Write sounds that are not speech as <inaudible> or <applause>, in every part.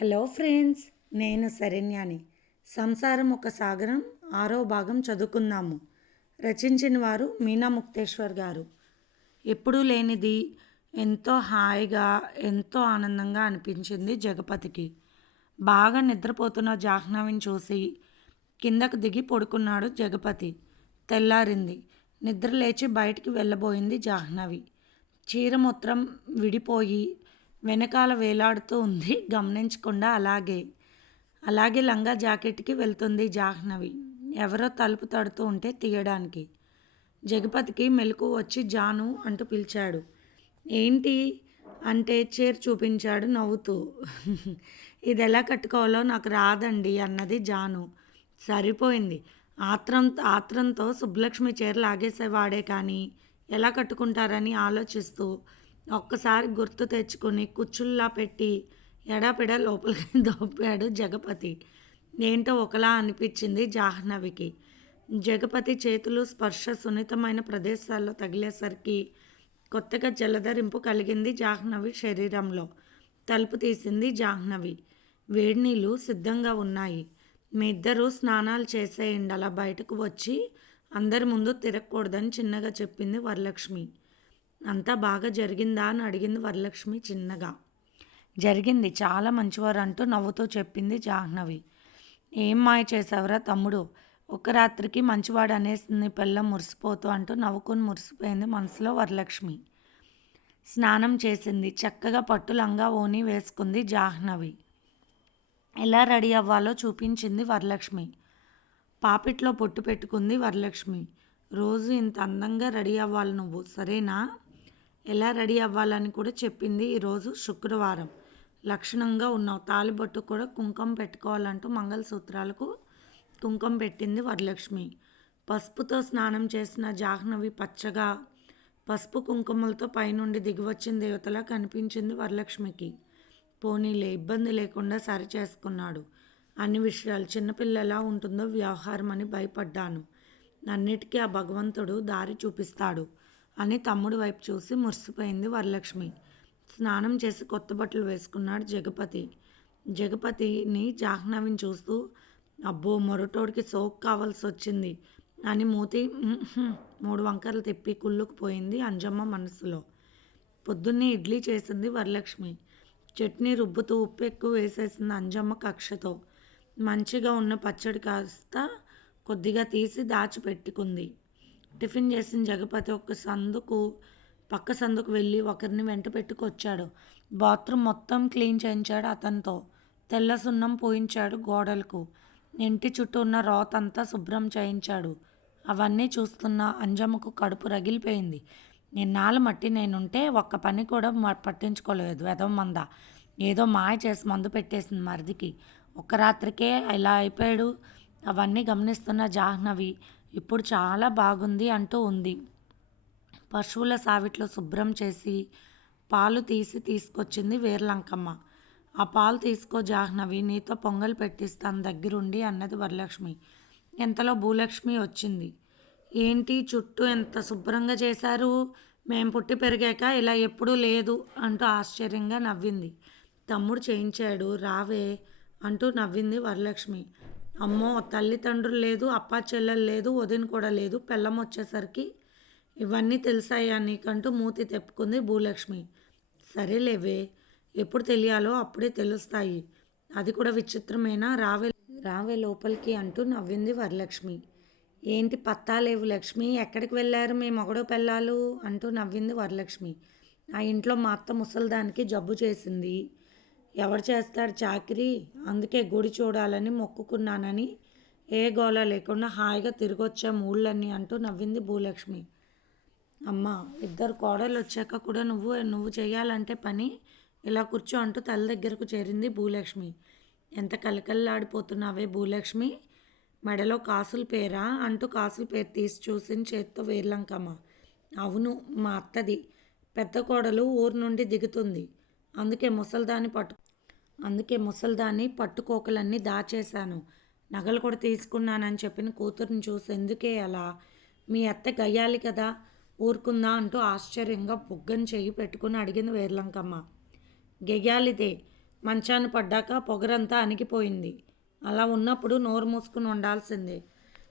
Hello friends నేను శరణ్యాని. సంసారం ఒక సాగరం ఆరో భాగం చదువుకుందాము. రచించిన వారు మీనా ముక్తేశ్వర్ గారు. ఎప్పుడూ లేనిది ఎంతో హాయిగా ఎంతో ఆనందంగా అనిపించింది జగపతికి. బాగా నిద్రపోతున్న జాహ్నవిని చూసి కిందకు దిగి పడుకున్నాడు జగపతి. తెల్లారింది. నిద్ర లేచి బయటికి వెళ్ళబోయింది జాహ్నవి. చీర మొత్తం విడిపోయి వెనకాల వేలాడుతూ ఉంది. గమనించకుండా అలాగే అలాగే లంగా జాకెట్కి వెళ్తుంది జాహ్నవి. ఎవరో తలుపు తడుతూ ఉంటే తీయడానికి. జగపతికి మెలకు వచ్చి జాను అంటూ పిలిచాడు. ఏంటి? అంటే చీర చూపించాడు నవ్వుతూ. ఇది ఎలా కట్టుకోవాలో నాకు రాదండి అన్నది జాను. సరిపోయింది. ఆత్రం ఆత్రంతో సుబ్బలక్ష్మి చీర లాగేసేవాడే కానీ ఎలా కట్టుకుంటారని ఆలోచిస్తూ ఒక్కసారి గుర్తు తెచ్చుకొని కుచ్చుల్లా పెట్టి ఎడాపెడా లోపలికి <laughs> దోపాడు జగపతి. ఏంటో ఒకలా అనిపించింది జాహ్నవికి. జగపతి చేతులు స్పర్శ సున్నితమైన ప్రదేశాల్లో తగిలేసరికి కొత్తగా జలధరింపు కలిగింది జాహ్నవి శరీరంలో. తలుపు తీసింది జాహ్నవి. వేడి నీళ్ళు సిద్ధంగా ఉన్నాయి. మీ ఇద్దరూ స్నానాలు చేసేయండి అలా బయటకు వచ్చి అందరి ముందు తిరగకూడదని చిన్నగా చెప్పింది వరలక్ష్మి. అంతా బాగా జరిగిందా అని అడిగింది వరలక్ష్మి చిన్నగా. జరిగింది. చాలా మంచివారు అంటూ నవ్వుతో చెప్పింది జాహ్నవి. ఏం మాయ చేసావురా తమ్ముడు? ఒక రాత్రికి మంచివాడు అనేసింది పిల్ల మురిసిపోతూ అంటూ నవ్వుకుని మురిసిపోయింది మనసులో వరలక్ష్మి. స్నానం చేసింది. చక్కగా పట్టు లంగా ఓని వేసుకుంది జాహ్నవి. ఎలా రెడీ అవ్వాలో చూపించింది వరలక్ష్మి. పాపిట్లో పొట్టు పెట్టుకుంది వరలక్ష్మి. రోజు ఇంత అందంగా రెడీ అవ్వాలి నువ్వు సరేనా? ఎలా రెడీ అవ్వాలని కూడా చెప్పింది ఈరోజు శుక్రవారం. లక్షణంగా ఉన్నావు. తాలిబొట్టు కూడా కుంకుమ పెట్టుకోవాలంటూ మంగళసూత్రాలకు కుంకుమ పెట్టింది వరలక్ష్మి. పసుపుతో స్నానం చేసిన జాహ్నవి పచ్చగా పసుపు కుంకుమలతో పైనుండి దిగివచ్చిన దేవతలా కనిపించింది వరలక్ష్మికి. పోనీలే ఇబ్బంది లేకుండా సరి చేసుకున్నాడు. అన్ని విషయాలు చిన్నపిల్లలా ఉంటుందో వ్యవహారం అని భయపడ్డాను. అన్నిటికీ ఆ భగవంతుడు దారి చూపిస్తాడు. అని తమ్ముడు వైపు చూసి మురిసిపోయింది వరలక్ష్మి. స్నానం చేసి కొత్త బట్టలు వేసుకున్నాడు జగపతి. జగపతిని జాహ్నవిని చూస్తూ అబ్బో మొరటోడికి సోక్ కావాల్సి వచ్చింది అని మూతి మూడు వంకరలు తిప్పి కుళ్ళుకుపోయింది అంజమ్మ మనసులో. పొద్దున్నే ఇడ్లీ చేసింది వరలక్ష్మి. చట్నీ రుబ్బుతూ ఉప్పు ఎక్కువ వేసేసింది అంజమ్మ కక్షతో. మంచిగా ఉన్న పచ్చడి కాస్త కొద్దిగా తీసి దాచిపెట్టుకుంది. టిఫిన్ చేసిన జగపతి ఒక సందుకు పక్క సందుకు వెళ్ళి ఒకరిని వెంట పెట్టుకొచ్చాడు. బాత్రూమ్ మొత్తం క్లీన్ చేయించాడు అతనితో. తెల్ల సున్నం పోయించాడు గోడలకు. ఇంటి చుట్టూ ఉన్న రోత అంతా శుభ్రం చేయించాడు. అవన్నీ చూస్తున్న అంజమ్మకు కడుపు రగిలిపోయింది. నిన్నాళ్ళ మట్టి నేనుంటే ఒక్క పని కూడా పట్టించుకోలేదు. ఎదవ మంద. ఏదో మాయ చేసి మందు పెట్టేసింది మరిదికి. ఒక్క రాత్రికే ఇలా అయిపోయాడు. అవన్నీ గమనిస్తున్న జాహ్నవి ఇప్పుడు చాలా బాగుంది అంటూ ఉంది. పశువుల సావిట్లో శుభ్రం చేసి పాలు తీసి తీసుకొచ్చింది వేర్లంకమ్మ. ఆ పాలు తీసుకో జాహ్నవి నీతో పొంగల్ పెట్టిస్తాను దగ్గరుండి అన్నది వరలక్ష్మి. ఎంతలో భూలక్ష్మి వచ్చింది. ఏంటి చుట్టూ ఎంత శుభ్రంగా చేశారు? మేం పుట్టి పెరిగాక ఇలా ఎప్పుడూ లేదు అంటూ ఆశ్చర్యంగా నవ్వింది. తమ్ముడు చేయించాడు రావే అంటూ నవ్వింది వరలక్ష్మి. అమ్మో తల్లిదండ్రులు లేదు అప్పా చెల్లెలు లేదు వదిన కూడా లేదు. పెళ్ళం వచ్చేసరికి ఇవన్నీ తెలిసాయా నీకంటూ మూతి తెప్పుకుంది భూలక్ష్మి. సరేలేవే ఎప్పుడు తెలియాలో అప్పుడే తెలుస్తాయి. అది కూడా విచిత్రమేనా? రావే రావే లోపలికి అంటూ నవ్వింది వరలక్ష్మి. ఏంటి పత్తా లేవు లక్ష్మి? ఎక్కడికి వెళ్ళారు మీ మొగడు పెళ్ళాలు? అంటూ నవ్వింది వరలక్ష్మి. ఆ ఇంట్లో మా అత్త ముసలిదానికి జబ్బు చేసింది. ఎవరు చేస్తాడు చాకరీ? అందుకే గుడి చూడాలని మొక్కుకున్నానని. ఏ గోళ లేకుండా హాయిగా తిరిగొచ్చాం ఊళ్ళని అంటూ నవ్వింది భూలక్ష్మి. అమ్మ ఇద్దరు కోడలు వచ్చాక కూడా నువ్వు నువ్వు చేయాలంటే పని? ఇలా కూర్చో అంటూ తల్లి దగ్గరకు చేరింది భూలక్ష్మి. ఎంత కలకల్లాడిపోతున్నావే భూలక్ష్మి? మెడలో కాసులు పేరా? అంటూ కాసులు పేరు తీసి చూసిన చేత్తో వేర్లంకమ్మ. అవును మా అత్తది. పెద్ద కోడలు ఊరు నుండి దిగుతుంది. అందుకే ముసల్దాన్ని పట్టు అందుకే ముసల్దాన్ని పట్టుకోకలన్నీ దాచేశాను. నగలు కూడా తీసుకున్నానని చెప్పిన కూతురుని చూసి ఎందుకే అలా? మీ అత్త గయ్యాలి కదా? ఊరుకుందా? అంటూ ఆశ్చర్యంగా బుగ్గని చెయ్యి పెట్టుకుని అడిగింది వేర్లంకమ్మ. గెయ్యాలిదే మంచాన పడ్డాక పొగరంతా అణిగిపోయింది. అలా ఉన్నప్పుడు నోరు మూసుకుని ఉండాల్సిందే.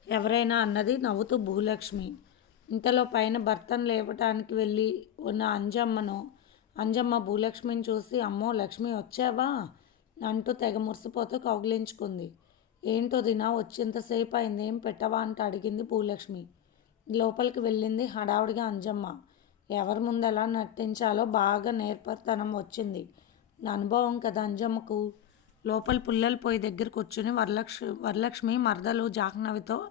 ఎవరైనా అన్నది నవ్వుతూ భూలక్ష్మి. ఇంతలో పైన భర్తను లేవటానికి వెళ్ళి ఉన్న అంజమ్మను అంజమ్మ భూలక్ష్మిని చూసి అమ్మో లక్ష్మి వచ్చావా? అంటూ తెగ మురిసిపోతూ కౌగిలించుకుంది. ఏంటో దినా వచ్చేంతసేపు అయింది ఏం పెట్టవా? అంటూ అడిగింది భూలక్ష్మి. లోపలికి వెళ్ళింది హడావుడిగా అంజమ్మ. ఎవరి ముందు ఎలా నటించాలో బాగా నేర్పరితనం వచ్చింది. అనుభవం కదా అంజమ్మకు. లోపల పుల్లల పొయ్యి దగ్గర కూర్చుని వరలక్ష వరలక్ష్మి మరదలు జాహ్నవితో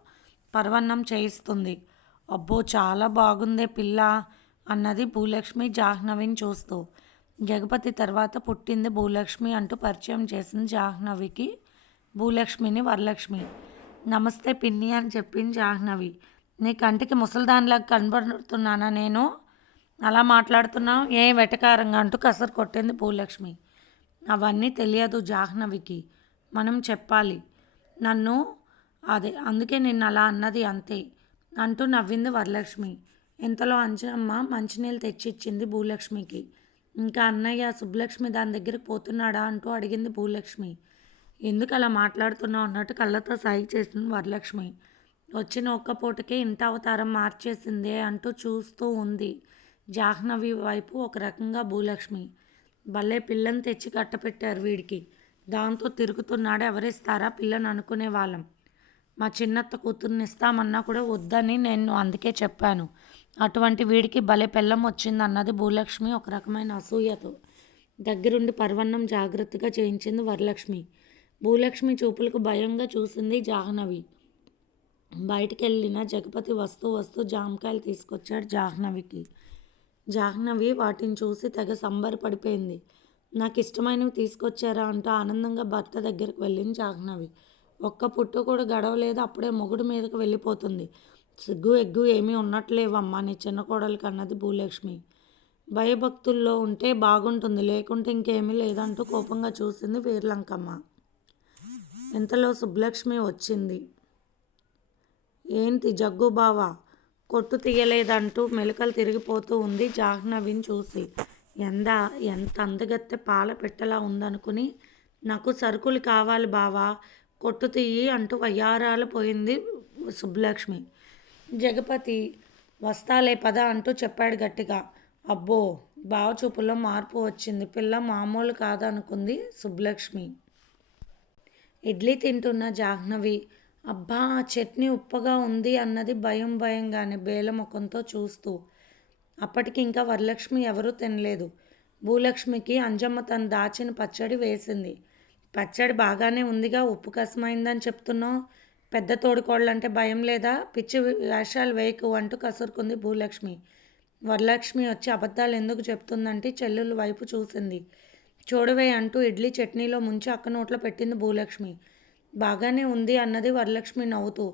పరవన్నం చేయిస్తుంది. అబ్బో చాలా బాగుందే పిల్ల. అన్నది భూలక్ష్మి జాహ్నవిని చూస్తూ. జగపతి తర్వాత పుట్టింది భూలక్ష్మి అంటూ పరిచయం చేసింది జాహ్నవికి. భూలక్ష్మిని వరలక్ష్మి. నమస్తే పిన్ని అని చెప్పింది జాహ్నవి. నీ కంటికి ముసలిదానిలాగా కనబడుతున్నానా నేను? అలా మాట్లాడుతున్నావు? ఏ వెటకారంగా అంటూ కసరు కొట్టింది భూలక్ష్మి. అవన్నీ తెలియదు జాహ్నవికి. మనం చెప్పాలి. నన్ను? అదే అందుకే నిన్ను అలా అన్నది అంతే అంటూ నవ్వింది వరలక్ష్మి. ఇంతలో అంజనమ్మ మంచినీళ్ళు తెచ్చిచ్చింది భూలక్ష్మికి. ఇంకా అన్నయ్య సుబ్బలక్ష్మి దాని దగ్గరికి పోతున్నాడా అంటూ అడిగింది భూలక్ష్మి. ఎందుకు అలా మాట్లాడుతున్నావు అన్నట్టు కళ్ళతో సాయి చేసింది వరలక్ష్మి. వచ్చిన ఒక్క పూటకే ఇంత అవతారం మార్చేసిందే అంటూ చూస్తూ ఉంది జాహ్నవి వైపు ఒక రకంగా భూలక్ష్మి. భలే పిల్లని తెచ్చి కట్టపెట్టారు వీడికి. దాంతో తిరుగుతున్నాడు ఎవరిస్తారా పిల్లని అనుకునే వాళ్ళం. మా చిన్నత్త కూతుర్ని ఇస్తామన్నా కూడా వద్దని నేను అందుకే చెప్పాను. అటువంటి వీడికి భలే పెళ్ళం వచ్చింది అన్నది భూలక్ష్మి ఒక రకమైన అసూయతో. దగ్గరుండి పర్వన్నం జాగ్రత్తగా చేయించింది వరలక్ష్మి. భూలక్ష్మి చూపులకు భయంగా చూసింది జాహ్నవి. బయటికి వెళ్ళిన జగపతి వస్తూ వస్తూ జామకాయలు తీసుకొచ్చాడు జాహ్నవికి. జాహ్నవి వాటిని చూసి తెగ సంబరపడిపోయింది. నాకు ఇష్టమైనవి తీసుకొచ్చారా అంటూ ఆనందంగా భర్త దగ్గరికి వెళ్ళింది జాహ్నవి. ఒక్క పుట్టు కూడా గడవలేదు అప్పుడే మొగుడు మీదకు వెళ్ళిపోతుంది. సిగ్గు ఎగ్గు ఏమీ ఉన్నట్లేవమ్మా నీ చిన్న కోడలికి అన్నది భూలక్ష్మి. భయభక్తుల్లో ఉంటే బాగుంటుంది లేకుంటే ఇంకేమీ లేదంటూ కోపంగా చూసింది వీర్లంకమ్మ. ఇంతలో సుబ్బలక్ష్మి వచ్చింది. ఏంటి జగ్గు బావా? కొట్టు తీయలేదంటూ మెలకలు తిరిగిపోతూ ఉంది జాహ్నవిని చూసి. ఎంత ఎంత అందగత్తె పాల పెట్టలా ఉందనుకుని. నాకు సరుకులు కావాలి బావా కొట్టు తీయి అంటూ వయ్యారాలు పోయింది సుబ్బలక్ష్మి. జగపతి వస్తాలే పద అంటూ చెప్పాడు గట్టిగా. అబ్బో బావచూపుల్లో మార్పు వచ్చింది. పిల్ల మామూలు కాదనుకుంది సుబ్బలక్ష్మి. ఇడ్లీ తింటున్న జాహ్నవి అబ్బా ఆ చట్నీ ఉప్పగా ఉంది అన్నది భయం భయంగానే బేల ముఖంతో చూస్తూ. అప్పటికి ఇంకా వరలక్ష్మి ఎవరూ తినలేదు. భూలక్ష్మికి అంజమ్మ తను దాచిన పచ్చడి వేసింది. పచ్చడి బాగానే ఉందిగా ఉప్పు కసమైందని చెప్తున్నావు? పెద్ద తోడుకోళ్ళంటే భయం లేదా? పిచ్చి వేషాలు వేయకు అంటూ కసురుకుంది భూలక్ష్మి. వరలక్ష్మి వచ్చి అబద్ధాలు ఎందుకు చెప్తుందంటే చెల్లెలు వైపు చూసింది. చూడవే అంటూ ఇడ్లీ చట్నీలో ముంచి అక్క నోట్లో పెట్టింది భూలక్ష్మి. బాగానే ఉంది అన్నది వరలక్ష్మి నవ్వుతూ.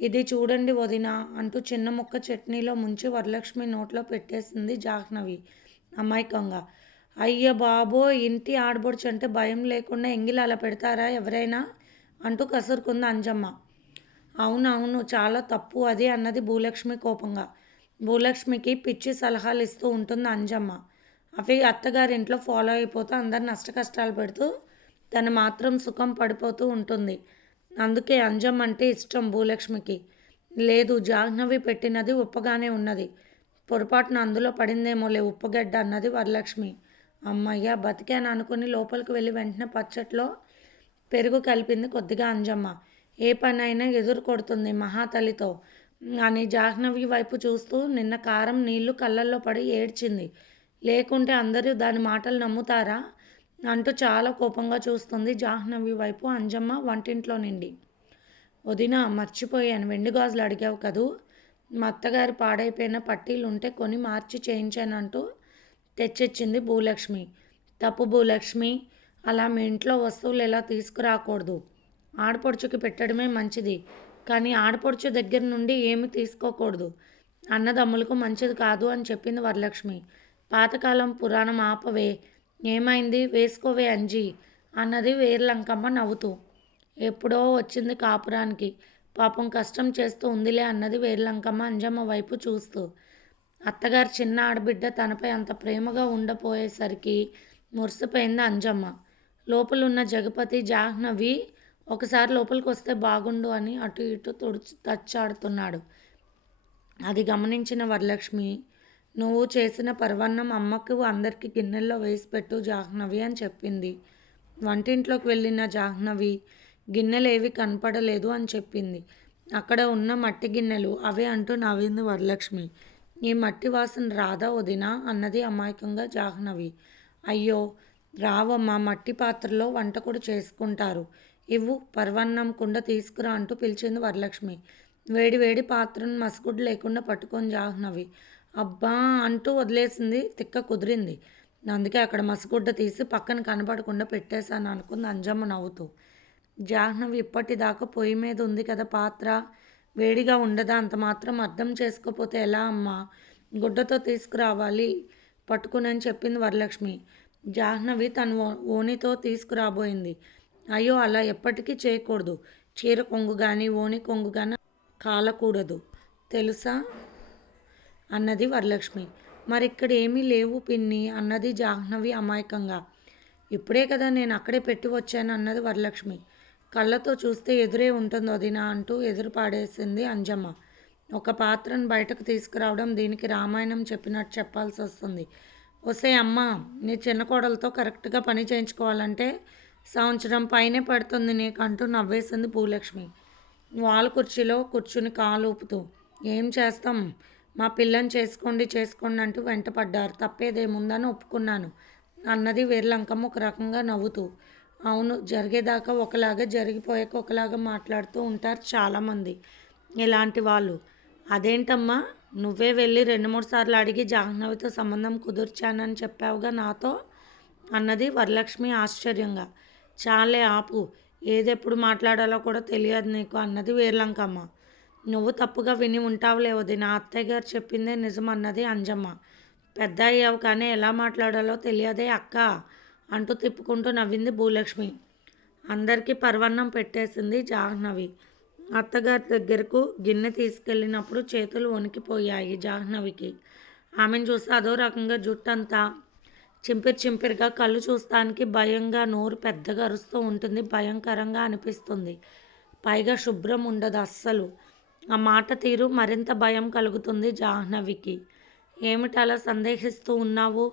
ఇది చూడండి వదిన అంటూ చిన్న ముక్క చట్నీలో ముంచి వరలక్ష్మి నోట్లో పెట్టేసింది జాహ్నవి. అమాయకంగా. అయ్య బాబో ఇంటి ఆడబడుచు అంటే భయం లేకుండా ఎంగిలి అలా పెడతారా ఎవరైనా? అంటూ కసురుకుంది అంజమ్మ. అవునవును చాలా తప్పు అది అన్నది భూలక్ష్మి కోపంగా. భూలక్ష్మికి పిచ్చి సలహాలు ఇస్తూ ఉంటుంది అంజమ్మ. అవి అత్తగారింట్లో ఫాలో అయిపోతూ అందరు నష్టకష్టాలు పెడుతూ తను మాత్రం సుఖం పడిపోతూ ఉంటుంది. అందుకే అంజం అంటే ఇష్టం భూలక్ష్మికి. లేదు జాహ్నవి పెట్టినది ఉప్పగానే ఉన్నది. పొరపాటున అందులో పడిందేమోలే ఉప్పగడ్డ అన్నది వరలక్ష్మి. అమ్మయ్య బతికాను అనుకుని లోపలికి వెళ్ళి వెంటనే పచ్చట్లో పెరుగు కలిపింది కొద్దిగా అంజమ్మ. ఏ పనైనా ఎదుర్కొడుతుంది మహాతలితో. అని జాహ్నవి వైపు చూస్తూ నిన్న కారం నీళ్ళు కళ్ళల్లో పడి ఏడ్చింది. లేకుంటే అందరూ దాని మాటలు నమ్ముతారా? అంటూ చాలా కోపంగా చూస్తుంది జాహ్నవి వైపు అంజమ్మ వంటింట్లో నిండి. వదిన మర్చిపోయాను. వెండి గాజులు అడిగావు కదూ? మా అత్తగారి పాడైపోయిన పట్టీలు ఉంటే కొని మార్చి చేయించానంటూ తెచ్చిచ్చింది భూలక్ష్మి. తప్పు భూలక్ష్మి అలా మీ ఇంట్లో వస్తువులు ఎలా తీసుకురాకూడదు? ఆడపడుచుకి పెట్టడమే మంచిది. కానీ ఆడపడుచు దగ్గర నుండి ఏమి తీసుకోకూడదు. అన్నదమ్ములకు మంచిది కాదు అని చెప్పింది వరలక్ష్మి. పాతకాలం పురాణం ఆపవే. ఏమైంది? వేసుకోవే అంజి అన్నది వేర్లంకమ్మ నవ్వుతూ. ఎప్పుడో వచ్చింది కాపురానికి. పాపం కష్టం చేస్తూ ఉందిలే అన్నది వేర్లంకమ్మ అంజమ్మ వైపు చూస్తూ. అత్తగారు చిన్న ఆడబిడ్డ తనపై అంత ప్రేమగా ఉండపోయేసరికి మురిసిపోయింది అంజమ్మ. లోపలున్న జగపతి జాహ్నవి ఒకసారి లోపలికి వస్తే బాగుండు అని అటు ఇటు తుడుచు తచ్చాడుతున్నాడు. అది గమనించిన వరలక్ష్మి నువ్వు చేసిన పర్వన్నం అమ్మకు అందరికీ గిన్నెల్లో వేసి పెట్టు జాహ్నవి అని చెప్పింది. వంటింట్లోకి వెళ్ళిన జాహ్నవి గిన్నెలు ఏవి కనపడలేదు అని చెప్పింది. అక్కడ ఉన్న మట్టి గిన్నెలు అవే అంటూ నవ్వింది వరలక్ష్మి. ఈ మట్టి వాసన రాదా వదినా అన్నది అమాయకంగా జాహ్నవి. అయ్యో రావమ్మ మట్టి పాత్రలో వంట కూడా చేసుకుంటారు. ఇవ్వు పర్వన్నం కుండ తీసుకురా అంటూ పిలిచింది వరలక్ష్మి. వేడి వేడి పాత్రను మసగుడ్డు లేకుండా పట్టుకొని జాహ్నవి. అబ్బా అంటూ వదిలేసింది తిక్క కుదిరింది. అందుకే అక్కడ మసగుడ్డ తీసి పక్కన కనపడకుండా పెట్టేశాను అనుకుంది అంజమ్మ నవ్వుతూ. జాహ్నవి ఇప్పటిదాకా పొయ్యి మీద ఉంది కదా పాత్ర? వేడిగా ఉండదా? అంత మాత్రం అర్థం చేసుకోపోతే ఎలా అమ్మా? గుడ్డతో తీసుకురావాలి పట్టుకునని చెప్పింది వరలక్ష్మి. జాహ్నవి తన ఓ- ఓణితో తీసుకురాబోయింది. అయ్యో అలా ఎప్పటికీ చేయకూడదు. చీర కొంగు కానీ ఓణి కొంగు కానీ కాలకూడదు. తెలుసా? అన్నది వరలక్ష్మి. మరి ఇక్కడ ఏమీ లేవు పిన్ని అన్నది జాహ్నవి అమాయకంగా. ఇప్పుడే కదా నేను అక్కడే పెట్టి వచ్చాను అన్నది వరలక్ష్మి. కళ్ళతో చూస్తే ఎదురే ఉంటుంది వదినా అంటూ ఎదురు పాడేసింది అంజమ్మ. ఒక పాత్రను బయటకు తీసుకురావడం దీనికి రామాయణం చెప్పినట్టు చెప్పాల్సి వస్తుంది ఒసే అమ్మ నీ చిన్న కోడలతో కరెక్ట్గా పని చేయించుకోవాలంటే సంవత్సరం పైనే పడుతుంది నీకు అంటూ నవ్వేసింది భూలక్ష్మి. వాల్ కుర్చీలో కూర్చుని కాలు ఊపుతూ ఏం చేస్తాం? మా పిల్లని చేసుకోండి చేసుకోండి అంటూ వెంటపడ్డారు. తప్పేదేముందని ఒప్పుకున్నాను అన్నది వీర్లంకమ్మ ఒక రకంగా నవ్వుతూ అవును జరిగేదాకా ఒకలాగా జరిగిపోయాక ఒకలాగా మాట్లాడుతూ ఉంటారు చాలామంది ఇలాంటి వాళ్ళు. అదేంటమ్మా? నువ్వే వెళ్ళి రెండు మూడు సార్లు అడిగి జాహ్నవితో సంబంధం కుదుర్చానని చెప్పావుగా నాతో? అన్నది వరలక్ష్మి ఆశ్చర్యంగా. చాలే ఆపు. ఏదెప్పుడు మాట్లాడాలో కూడా తెలియదు నీకు. అన్నది వేర్లంకమ్మ. నువ్వు తప్పుగా విని ఉంటావులే వదిన అత్తయ్య గారు చెప్పిందే నిజం అన్నది అంజమ్మ. పెద్ద అయ్యావు కానీ ఎలా మాట్లాడాలో తెలియదే అక్క అంటూ తిప్పుకుంటూ నవ్వింది భూలక్ష్మి. అందరికీ పర్వన్నం పెట్టేసింది జాహ్నవి. అత్తగారి దగ్గరకు గిన్నె తీసుకెళ్ళినప్పుడు చేతులు వణికిపోయాయి జాహ్నవికి. ఆమెను చూస్తే అదో రకంగా జుట్టంతా చింపిరి చింపిరిగా కళ్ళు చూస్తానికి భయంగా నోరు పెద్దగా అరుస్తూ ఉంటుంది భయంకరంగా అనిపిస్తుంది. పైగా శుభ్రం ఉండదు అస్సలు. ఆ మాట తీరు మరింత భయం కలుగుతుంది జాహ్నవికి. ఏమిటి అలా సందేహిస్తూ ఉన్నావు?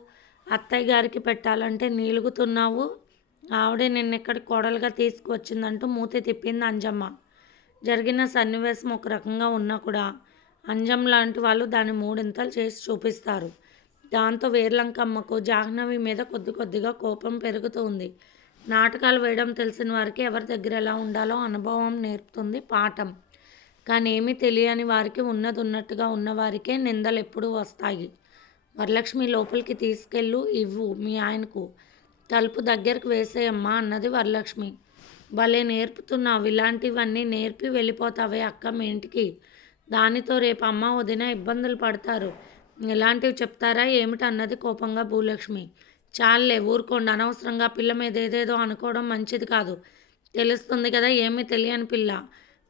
అత్తయ్య గారికి పెట్టాలంటే నీలుగుతున్నావు? ఆవిడే నిన్నెక్కడి కోడలుగా తీసుకువచ్చిందంటూ మూతి తిప్పింది అంజమ్మ. జరిగిన సన్నివేశం ఒక రకంగా ఉన్నా కూడా అంజం లాంటి వాళ్ళు దాన్ని మూడింతలు చేసి చూపిస్తారు. దాంతో వేర్లంకమ్మకు జాహ్నవి మీద కొద్ది కొద్దిగా కోపం పెరుగుతుంది. నాటకాలు వేయడం తెలిసిన వారికి ఎవరి దగ్గర ఎలా ఉండాలో అనుభవం నేర్పుతుంది పాఠం. కానీ ఏమీ తెలియని వారికి ఉన్నది ఉన్నట్టుగా ఉన్నవారికే నిందలు ఎప్పుడూ వస్తాయి. వరలక్ష్మి లోపలికి తీసుకెళ్ళు ఇవ్వు మీ ఆయనకు. తలుపు దగ్గరకు వేసేయమ్మా అన్నది వరలక్ష్మి. భలే నేర్పుతున్నావు ఇలాంటివన్నీ నేర్పి వెళ్ళిపోతావే అక్క మీ ఇంటికి. దానితో రేపు అమ్మ వదిన ఇబ్బందులు పడతారు. ఇలాంటివి చెప్తారా? ఏమిటి అన్నది కోపంగా భూలక్ష్మి. చాలే ఊరుకోండి. అనవసరంగా పిల్ల మీద ఏదేదో అనుకోవడం మంచిది కాదు. తెలుస్తుంది కదా ఏమీ తెలియని పిల్ల.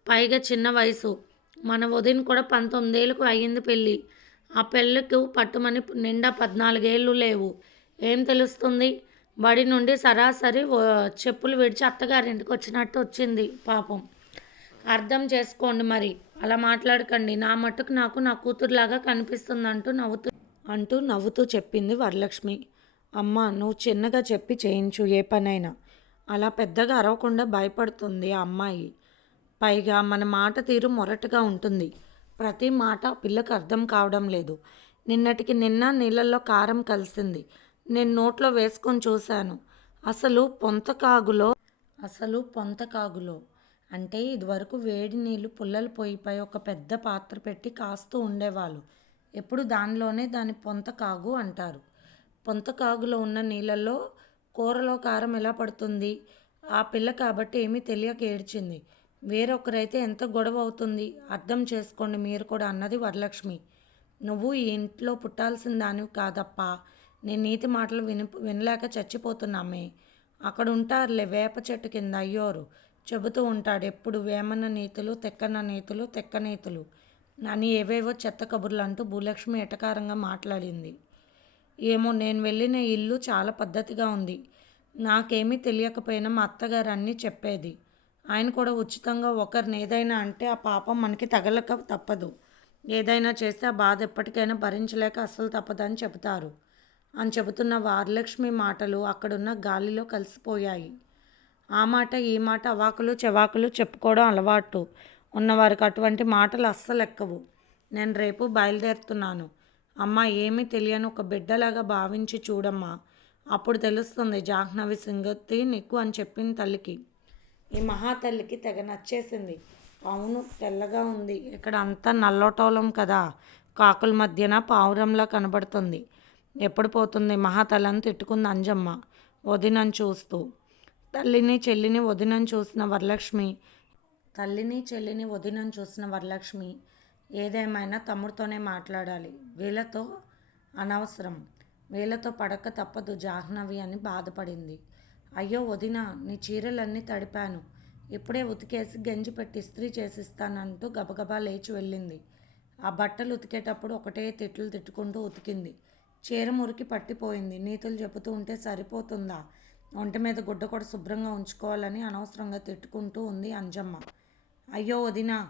పైగా చిన్న వయసు. మన వదిన కూడా పంతొమ్మిదేళ్ళకు అయ్యింది పెళ్ళి. ఆ పెళ్ళికి పట్టుమని నిండా పద్నాలుగేళ్ళు లేవు. ఏం తెలుస్తుంది? బడి నుండి సరాసరి చెప్పులు విడిచి అత్తగారింటికి వచ్చినట్టు వచ్చింది పాపం. అర్థం చేసుకోండి మరి. అలా మాట్లాడకండి. నా మటుకు నాకు నా కూతురులాగా కనిపిస్తుంది అంటూ నవ్వుతూ అంటూ నవ్వుతూ చెప్పింది వరలక్ష్మి. అమ్మ నువ్వు చిన్నగా చెప్పి చేయించు ఏ పనైనా. అలా పెద్దగా అరవకుండా భయపడుతుంది ఆ అమ్మాయి. పైగా మన మాట తీరు మొరటుగా ఉంటుంది. ప్రతి మాట పిల్లకు అర్థం కావడం లేదు. నిన్నటికి నిన్న నీళ్ళల్లో కారం కలిసింది. నేను నోట్లో వేసుకొని చూశాను. అసలు పొంతకాగులో అసలు పొంతకాగులో. అంటే ఇదివరకు వేడి నీళ్ళు పుల్లల పొయ్యిపై ఒక పెద్ద పాత్ర పెట్టి కాస్తూ ఉండేవాళ్ళు. ఎప్పుడు దానిలోనే దాని పొంతకాగు అంటారు. పొంతకాగులో ఉన్న నీళ్ళల్లో కూరలో కారం ఎలా పడుతుంది? ఆ పిల్ల కాబట్టి ఏమీ తెలియక ఏడ్చింది. వేరొకరైతే ఎంత గొడవ అవుతుంది? అర్థం చేసుకోండి మీరు కూడా అన్నది వరలక్ష్మి. నువ్వు ఈ ఇంట్లో పుట్టాల్సిన దానివి కాదప్పా. నేను నీతి మాటలు విని వినలేక చచ్చిపోతున్నామే అక్కడ ఉంటారులే వేప చెట్టు కింద అయ్యోరు. చెబుతూ ఉంటాడు ఎప్పుడు వేమన నీతులు తెక్కన నీతులు తెక్క నీతులు. అని ఏవేవో చెత్త కబుర్లు అంటూ భూలక్ష్మి ఎటకారంగా మాట్లాడింది. ఏమో నేను వెళ్ళిన ఇల్లు చాలా పద్ధతిగా ఉంది. నాకేమీ తెలియకపోయినా మా అత్తగారు అన్నీ చెప్పేది. ఆయన కూడా ఉచితంగా ఒకరిని ఏదైనా అంటే ఆ పాపం మనకి తగలక తప్పదు. ఏదైనా చేస్తే ఆ బాధ ఎప్పటికైనా భరించలేక అస్సలు తప్పదని చెబుతారు. అని చెబుతున్న వారలక్ష్మి మాటలు అక్కడున్న గాలిలో కలిసిపోయాయి. ఆ మాట ఈ మాట అవాకులు చెవాకులు చెప్పుకోవడం అలవాటు. ఉన్నవారికి అటువంటి మాటలు అస్సలు ఎక్కవు నేను రేపు బయలుదేరుతున్నాను. అమ్మ ఏమీ తెలియని ఒక బిడ్డలాగా భావించి చూడమ్మా. అప్పుడు తెలుస్తుంది జాహ్నవి సింగతి నీకు అని చెప్పింది తల్లికి. ఈ మహాతల్లికి తెగ నచ్చేసింది. అవును తెల్లగా ఉంది. ఇక్కడ అంతా నల్లోటోలం కదా. కాకుల మధ్యన పావురంలా కనబడుతుంది. ఎప్పుడు పోతుంది మహాతలని తిట్టుకుంది అంజమ్మ. వదినని చూస్తూ. తల్లిని చెల్లిని వదినని చూసిన వరలక్ష్మి తల్లిని చెల్లిని వదినని చూసిన వరలక్ష్మి ఏదేమైనా తమ్ముడితోనే మాట్లాడాలి. వీళ్ళతో అనవసరం. వీళ్ళతో పడక తప్పదు జాహ్నవి అని బాధపడింది. అయ్యో వదిన నీ చీరలన్నీ తడిపాను. ఇప్పుడే ఉతికేసి గంజి పెట్టి ఇస్త్రీ చేసిస్తానంటూ గబగబా లేచి వెళ్ళింది. ఆ బట్టలు ఉతికేటప్పుడు ఒకటే తిట్లు తిట్టుకుంటూ ఉతికింది. చీర మురికి పట్టిపోయింది. నీతులు చెబుతూ ఉంటే సరిపోతుందా? ఒంటి మీద గుడ్డ కూడా శుభ్రంగా ఉంచుకోవాలని అనవసరంగా తిట్టుకుంటూ ఉంది అంజమ్మ. అయ్యో వదిన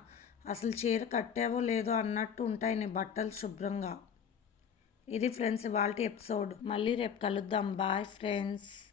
అసలు చీర కట్టావో లేదో అన్నట్టు ఉంటాయి నీ బట్టలు శుభ్రంగా. ఇది ఫ్రెండ్స్ ఇవాళ ఎపిసోడ్. మళ్ళీ రేపు కలుద్దాం. Bye friends.